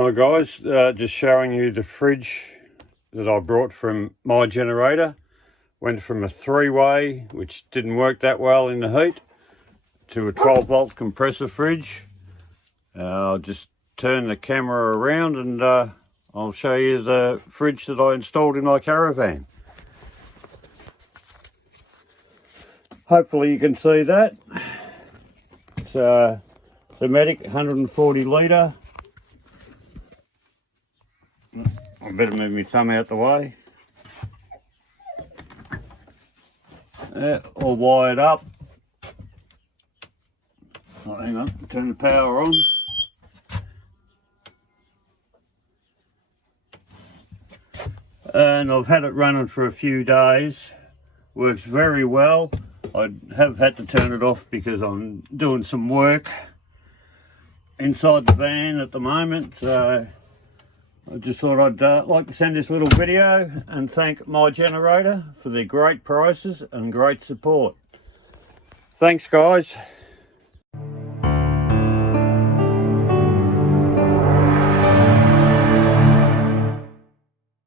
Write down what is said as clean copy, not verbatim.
Hi guys, just showing you the fridge that I brought from my generator. Went from a 3-way, which didn't work that well in the heat, to a 12-volt compressor fridge. I'll just turn the camera around and I'll show you the fridge that I installed in my caravan. Hopefully you can see that. It's a Dometic 140 litre. I better move my thumb out the way. All wired up. Oh, hang on, turn the power on. And I've had it running for a few days. Works very well. I have had to turn it off because I'm doing some work inside the van at the moment. So I just thought I'd like to send this little video and thank my generator for their great prices and great support. Thanks guys.